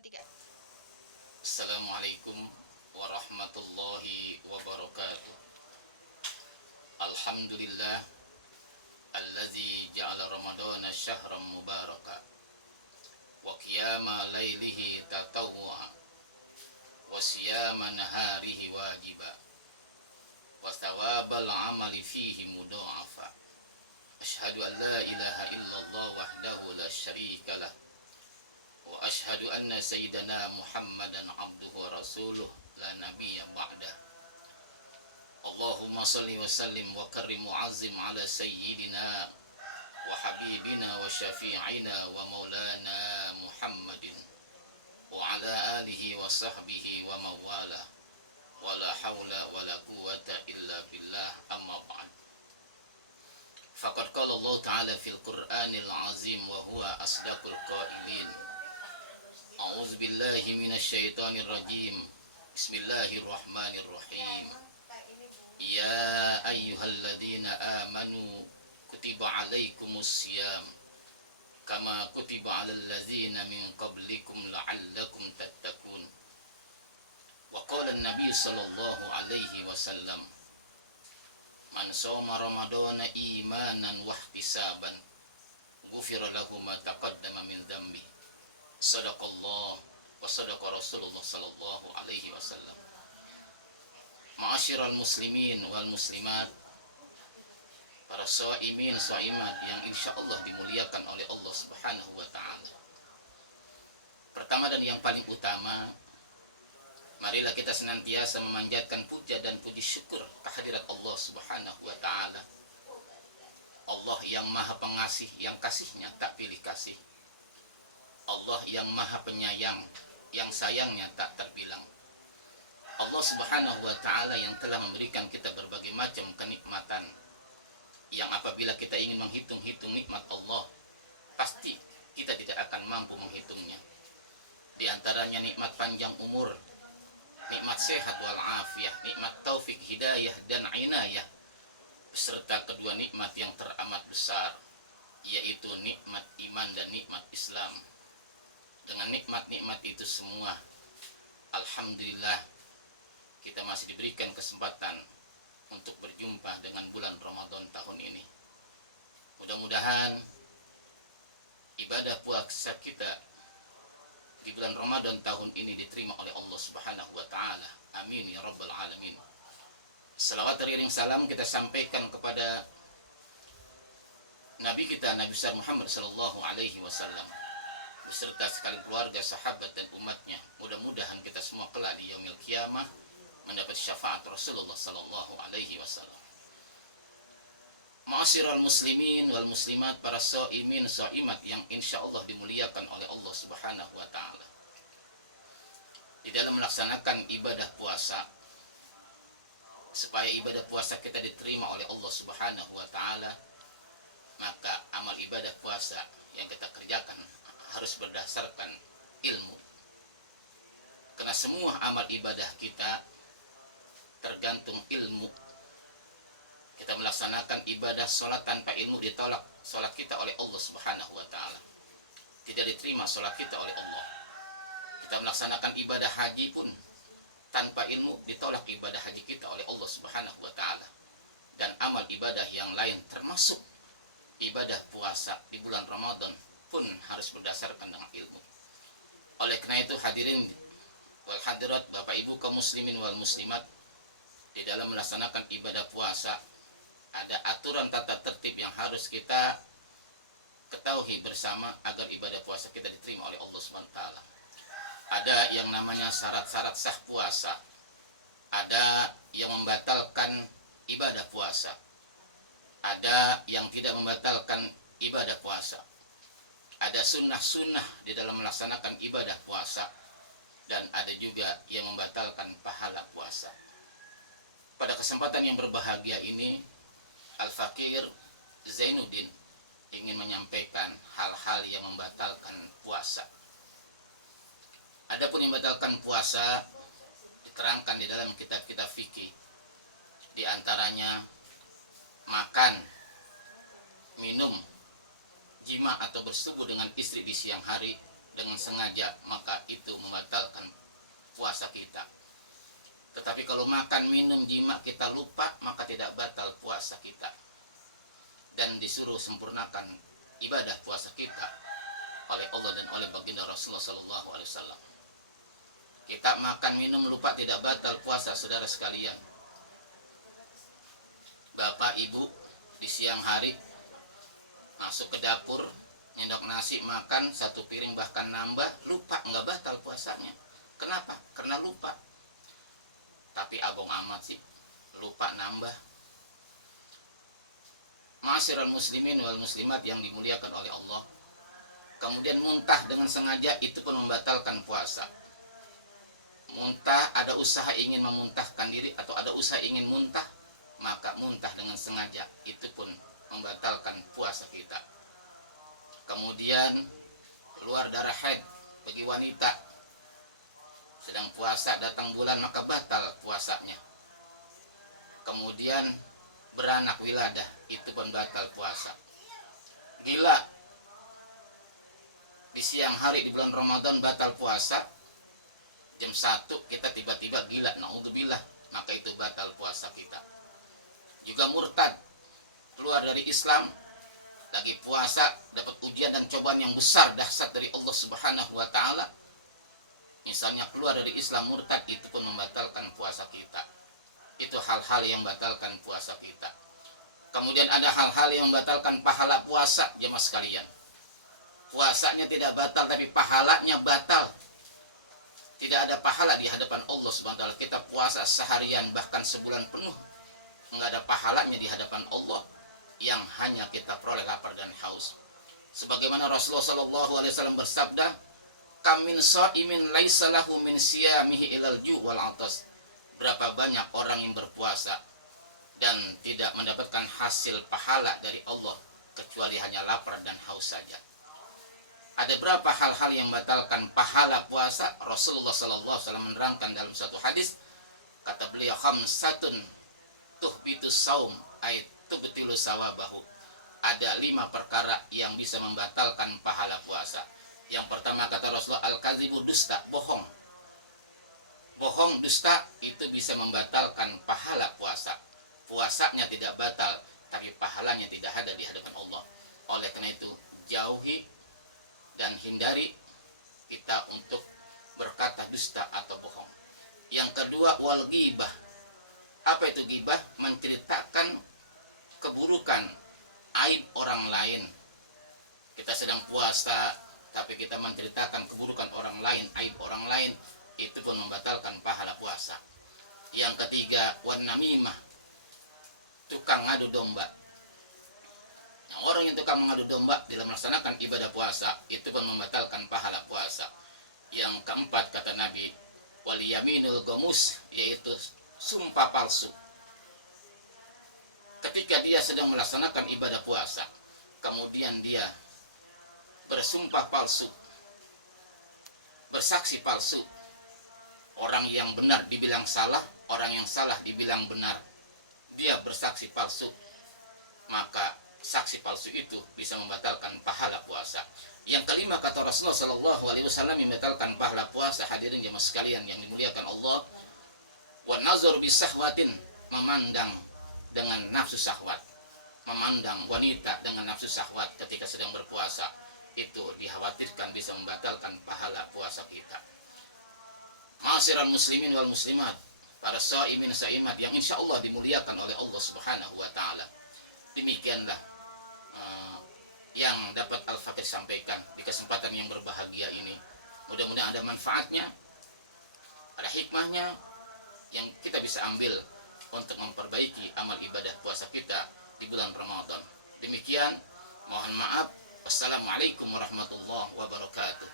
3. Assalamualaikum warahmatullahi wabarakatuh. Alhamdulillah allazi ja'ala ramadana syahran mubaraka wa qiyama lailihi tatawwa wa siyama naharihi wajiba wa thawabal amali fihi mudha'afa. Asyhadu an la ilaha illallah wahdahu la syarika lah wa asyhadu anna sayyidana Muhammadan abduhu wa rasuluh la nabiyya ba'dah. Allahumma salli wa sallim wa karrim mu'azzim ala sayyidina wa habibina wa syafi'ina wa maulana Muhammadin wa ala alihi wa sahbihi wa mawala wa la hawla wa la quwwata illa billah, amma ba'd. Faqad qala Allah ta'ala fil Qur'anil azim wa huwa asdaqul qailin. A'udzu billahi minasyaitonir rajim. Bismillahirrahmanirrahim. Ya ayyuhalladzina amanu kutiba alaikumus syiyam kama kutiba alal ladzina min qablikum la'allakum tattaqun. Wa qala an-nabiy sallallahu alaihi wasallam, man shoma ramadhana imanan wa ihtisaban ghufira lahu ma taqaddama min dhanbi. Sadaqallah wa sadaqa Rasulullah sallallahu alaihi wasallam. Ma'asyiral muslimin wal muslimat, para shaimin shaimat yang insyaallah dimuliakan oleh Allah Subhanahu wa taala. Pertama dan yang paling utama, marilah kita senantiasa memanjatkan puja dan puji syukur kehadirat Allah Subhanahu wa taala. Allah yang Maha Pengasih, yang kasihnya tak pilih kasih. Allah yang Maha Penyayang, yang sayangnya tak terbilang. Allah Subhanahu wa taala yang telah memberikan kita berbagai macam kenikmatan, yang apabila kita ingin menghitung-hitung nikmat Allah, pasti kita tidak akan mampu menghitungnya. Di antaranya nikmat panjang umur, nikmat sehat wal afiyah, nikmat taufik hidayah dan inayah, beserta kedua nikmat yang teramat besar, yaitu nikmat iman dan nikmat Islam. Dengan nikmat-nikmat itu semua, alhamdulillah, kita masih diberikan kesempatan untuk berjumpa dengan bulan Ramadan tahun ini. Mudah-mudahan ibadah puasa kita di bulan Ramadan tahun ini diterima oleh Allah Subhanahu wa taala. Amin ya rabbal alamin. Selawat teriring salam kita sampaikan kepada Nabi kita, Nabi besar Muhammad sallallahu alaihi wasallam, beserta sekali keluarga, sahabat dan umatnya. Mudah-mudahan kita semua kelak di yaumil qiyamah mendapat syafaat Rasulullah sallallahu alaihi wasallam. Ma'asyiral muslimin wal muslimat, para shaimin shaimat yang insyaallah dimuliakan oleh Allah Subhanahu wa taala. Di dalam melaksanakan ibadah puasa, supaya ibadah puasa kita diterima oleh Allah Subhanahu wa taala, maka amal ibadah puasa yang kita kerjakan harus berdasarkan ilmu. Karena semua amal ibadah kita tergantung ilmu. Kita melaksanakan ibadah sholat tanpa ilmu, ditolak sholat kita oleh Allah Subhanahu wa taala. Tidak diterima sholat kita oleh Allah. Kita melaksanakan ibadah haji pun tanpa ilmu, ditolak ibadah haji kita oleh Allah Subhanahu wa taala. Dan amal ibadah yang lain termasuk ibadah puasa di bulan Ramadan pun harus berdasarkan dengan ilmu. Oleh karena itu, hadirin wal hadirat, Bapak Ibu kaum muslimin wal muslimat, di dalam melaksanakan ibadah puasa ada aturan tata tertib yang harus kita ketahui bersama agar ibadah puasa kita diterima oleh Allah Subhanahu wa taala. Ada yang namanya syarat-syarat sah puasa. Ada yang membatalkan ibadah puasa. Ada yang tidak membatalkan ibadah puasa. Ada sunnah-sunnah di dalam melaksanakan ibadah puasa, dan ada juga yang membatalkan pahala puasa. Pada kesempatan yang berbahagia ini, Al-Fakir Zainuddin ingin menyampaikan hal-hal yang membatalkan puasa. Adapun yang membatalkan puasa diterangkan di dalam kitab-kitab fikih. Di antaranya makan, minum, jima atau bersetubuh dengan istri di siang hari dengan sengaja, maka itu makan, minum, jima kita lupa, maka tidak batal puasa kita. Dan disuruh sempurnakan ibadah puasa kita oleh Allah dan oleh baginda Rasulullah SAW. Kita makan, minum, lupa tidak batal puasa, saudara sekalian. Bapak, ibu di siang hari masuk ke dapur, nyendok nasi, makan satu piring bahkan nambah, lupa, nggak batal puasanya. Kenapa? Karena lupa. Tapi abong amat sih, lupa nambah. Ma'asyiral muslimin wal muslimat yang dimuliakan oleh Allah. Kemudian muntah dengan sengaja, itu pun membatalkan puasa. Muntah, ada usaha ingin memuntahkan diri atau ada usaha ingin muntah, maka muntah dengan sengaja, itu pun membatalkan puasa kita. Kemudian keluar darah haid bagi wanita, sedang puasa datang bulan maka batal puasanya. Kemudian beranak wiladah, itu pun batal puasa. Gila di siang hari di bulan Ramadan batal puasa. Jam 1 kita tiba-tiba gila, naudzubillah, maka itu batal puasa kita. Juga murtad, keluar dari Islam, lagi puasa, dapat ujian dan cobaan yang besar, dahsyat dari Allah Subhanahu wa Ta'ala. Misalnya keluar dari Islam, murtad, itu pun membatalkan puasa kita. Itu hal-hal yang membatalkan puasa kita. Kemudian ada hal-hal yang membatalkan pahala puasa, jemaah sekalian. Puasanya tidak batal, tapi pahalanya batal. Tidak ada pahala di hadapan Allah Subhanahu wa Ta'ala. Kita puasa seharian, bahkan sebulan penuh, enggak ada pahalanya di hadapan Allah, yang hanya kita peroleh lapar dan haus. Sebagaimana Rasulullah SAW bersabda, "Kam min sha'imin laisa lahu min siyamihi ilal ju' wal 'atas." Berapa banyak orang yang berpuasa dan tidak mendapatkan hasil pahala dari Allah kecuali hanya lapar dan haus saja. Ada berapa hal-hal yang membatalkan pahala puasa? Rasulullah SAW menerangkan dalam satu hadis, kata beliau, khamsatun tuhbitus saum ay tubtilu sawabahu. Ada 5 perkara yang bisa membatalkan pahala puasa. Yang pertama kata Rasulullah, al-kadzibu, dusta, bohong. Bohong, dusta, itu bisa membatalkan pahala puasa. Puasanya tidak batal, tapi pahalanya tidak ada di hadapan Allah. Oleh karena itu, jauhi dan hindari kita untuk berkata dusta atau bohong. Yang kedua, wal ghibah. Apa itu ghibah? Menceritakan keburukan, aib orang lain. Kita sedang puasa, tapi kita menceritakan keburukan orang lain, aib orang lain, itu pun membatalkan pahala puasa. Yang ketiga, wan namimah, tukang ngadu domba. Nah, orang yang tukang mengadu domba dalam melaksanakan ibadah puasa, itu pun membatalkan pahala puasa. Yang keempat kata Nabi, wal yaminul gomus, yaitu sumpah palsu. Ketika dia sedang melaksanakan ibadah puasa, kemudian dia bersumpah palsu, bersaksi palsu. Orang yang benar dibilang salah, orang yang salah dibilang benar. Dia bersaksi palsu, maka saksi palsu itu bisa membatalkan pahala puasa. Yang kelima kata Rasulullah SAW membatalkan pahala puasa, hadirin jemaah sekalian yang dimuliakan Allah, wa nazar bisahwatin, memandang dengan nafsu syahwat, memandang wanita dengan nafsu syahwat ketika sedang berpuasa, itu dikhawatirkan bisa membatalkan pahala puasa kita. Ma'asyiral muslimin wal muslimat, para shaimin shaimat yang insya Allah dimuliakan oleh Allah Subhanahu wa Ta'ala. Demikianlah yang dapat Al-Fakir sampaikan di kesempatan yang berbahagia ini. Mudah-mudahan ada manfaatnya, ada hikmahnya yang kita bisa ambil untuk memperbaiki amal ibadah puasa kita di bulan Ramadan. Demikian, mohon maaf. Wassalamualaikum warahmatullahi wabarakatuh.